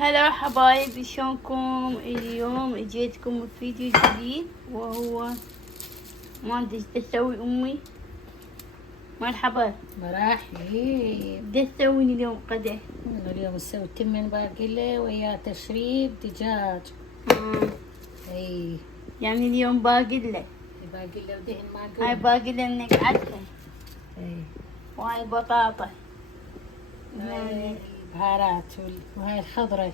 هلا حبايبي، شلونكم؟ اليوم اجيتكم بفيديو جديد وهو ما ادري ايش تسوي امي. مرحبا. مرحب. بدي تسويني اليوم غدا. اليوم نسوي تمن باقلة ويا تشريب دجاج. اي يعني اليوم باقلة. باقلة ودهن هاي معقول. باقلة نقعدها. اي وهاي بطاطا. هاي البهارات وهاي الخضرة.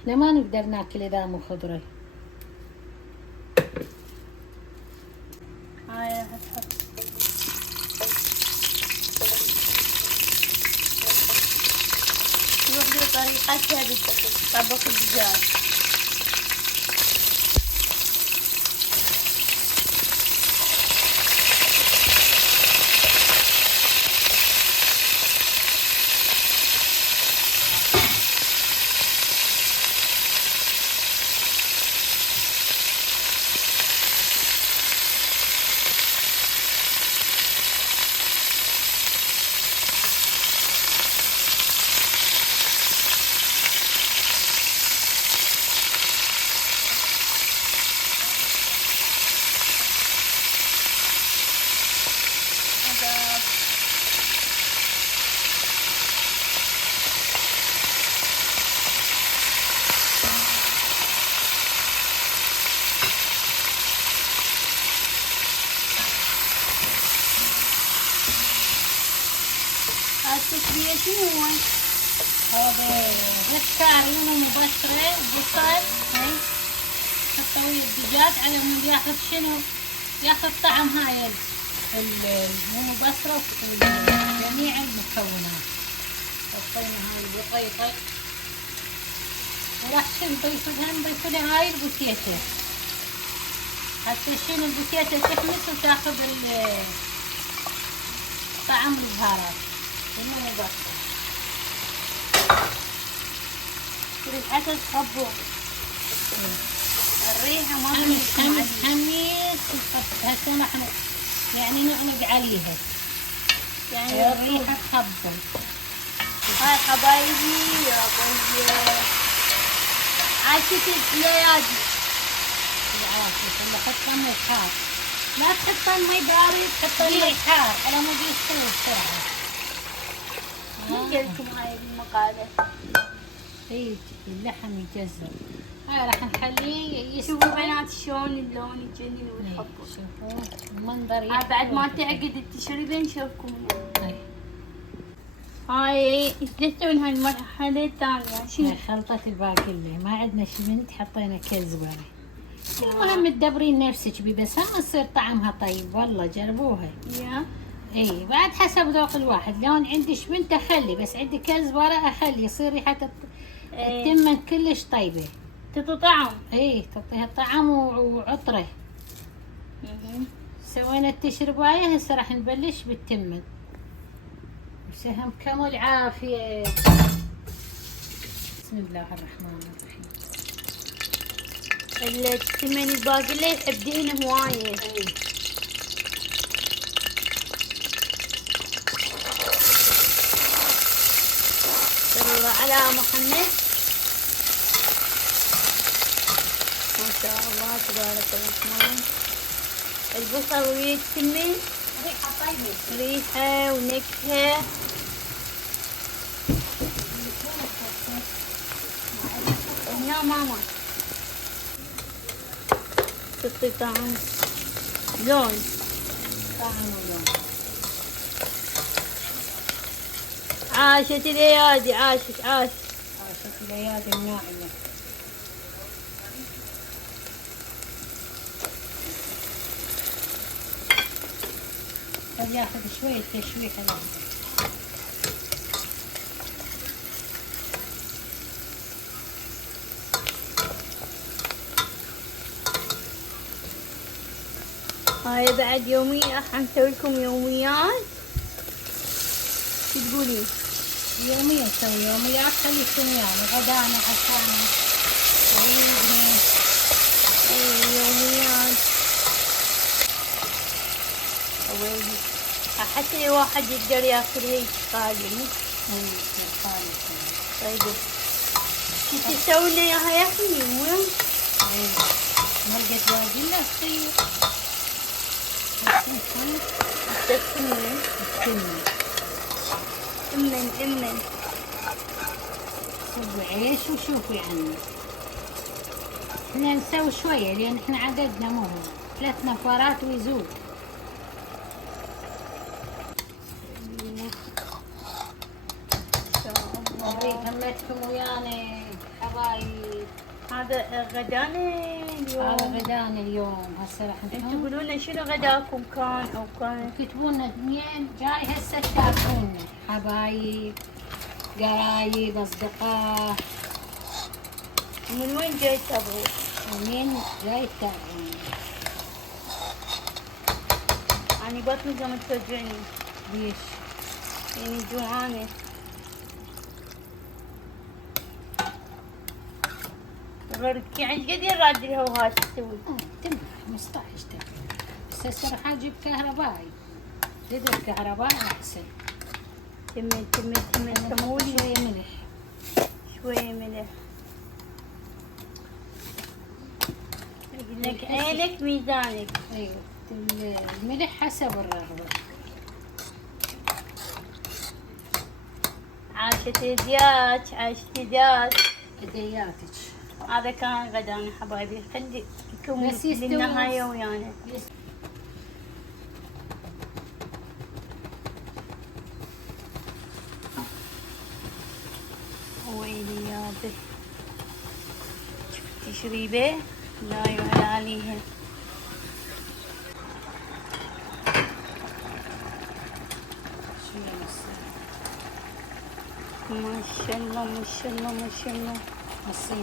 احنا ما نقدر ناكل اذا مو خضرة. هاي راح تحط. شوف لي طريقتها بطبخ الدجاج. التسوية شنو هو؟ هذا عيونه مبشرة بصل. هاي حطوي الدجاج على مود ياخذ شنو؟ ياخذ طعم هاي مو مبصرة وجميع المكونات. حطينا هاي البقيقة وراح نضيف لها هاي البوتيتة حتى شنو البوتيتة تحمس وتاخذ طعم البهارات مو مبصرة. ريحتها تخبط. الريحة ما حميس هسه نحن يعني نعلق عليها يعني الريحة تخبل. هاي حبايبي يا طيب عاشت الليادي. اللي حطها مي حار، لا تحطها مي بارد، تحطها مي حار على مود يستوي بسرعة. مين قالكم هاي المقالة؟ اي اللحم يجزر. هاي راح نخليه يستوي. شوفوا بنات شلون اللون يجنن وتحبوا. شوفوا المنظر. هاي بعد ما تعقد تشربين نشوفكم. هاي ايش تسوين هاي المرحلة الثانية؟ شنو؟ هاي خلطة الباقلة، ما عندنا شمنت حطينا كزبرة. المهم تدبرين نفسك بيه بس هم يصير طعمها طيب والله جربوها. اي بعد حسب ذوق الواحد. لون عندي شمنت اخلي، بس عندي كزبرة اخلي يصير ريحة التمن كلش طيبة. تعطي طعم. اي تعطيها طعم وعطرة. سوينا التشرباية هسه راح نبلش بالتمن. وسهم كمل عافية. بسم الله الرحمن الرحيم. التمن الباقلة يحب دهن هواية. صلى الله على محمد. ما شاء الله تبارك الرحمن. البصل ويا التمن ريحة طيبة. ريحة ونكهة. هنا ماما تعطي طعم لون. طعم ولون. عاشت الايادي، عاشت. عاشت الليالي الناعمة. قد ياخذ شوية تشويحة لازم. هاي بعد يومي راح نسوي لكم يوميات. شو تقولين؟ يوميا نسوي يوميات. خليكم ويانا غدانا عشانا وعيدنا. يوميات حتى الواحد يقدر ياكل هيك خالي. خالي. طيب تسوي لنا اياها يا اخي مو مرقة باقيلا تصير تسمن امن سوي عيش وشوفي عني. احنا نسوي شوية لأن احنا عددنا مو هو 3 نفرات ويزود. همتكم ويانا حبايب. هذا غدانا اليوم. هذا غدانا اليوم. هسه راح انتوا قولوا لنا شنو غداكم كان او كانت. كتبوا لنا منين جاي هسه تتابعونا حبايب قرايب اصدقاء. من وين جاي تتابعون؟ ومين جاي تتابعونا؟ يعني بطني قامت توجعني. ليش؟ يعني جوعانة. غيرك يعني ايش قد يراد الهوهات تسوي؟ تمام 15 تقريبا. بس هسه راح اجيب كهربائي. بدل كهرباء احسن. تمن كمولي شوية ملح. شوية ملح. يقول لك عينك ميزانك. ايوه الملح حسب الرغبة. عاشت الديات عاشت الديات. هدياتك. هذا كان غدانا حبايبي. خليكم بس يستوي للنهاية ويانا. ويلي يابا شفتي شريبة لا يعلى عليها. ما شاء الله ما شاء الله ما شاء الله. نصي.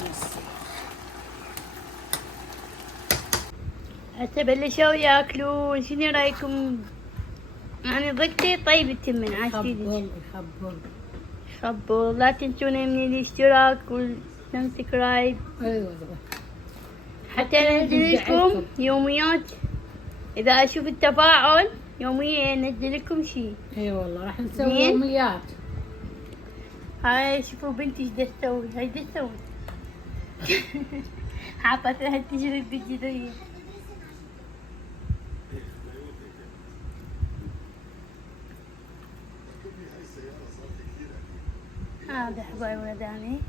هسه بلشوا ياكلون. شنو رايكم؟ يعني ضقتي طيب التمن عاشتي. خبر لا تنسونا من الاشتراك والسبسكرايب. ايوه حتى انزل لكم يوميات. اذا اشوف التفاعل يوميا انزل لكم شيء. اي والله راح نسوي يوميات. هاي شوفوا بنتي ايش تسوي. هاي ايش تسوي؟ حاطت لها التجربة بالجذرية. هذا حبايب ولداني.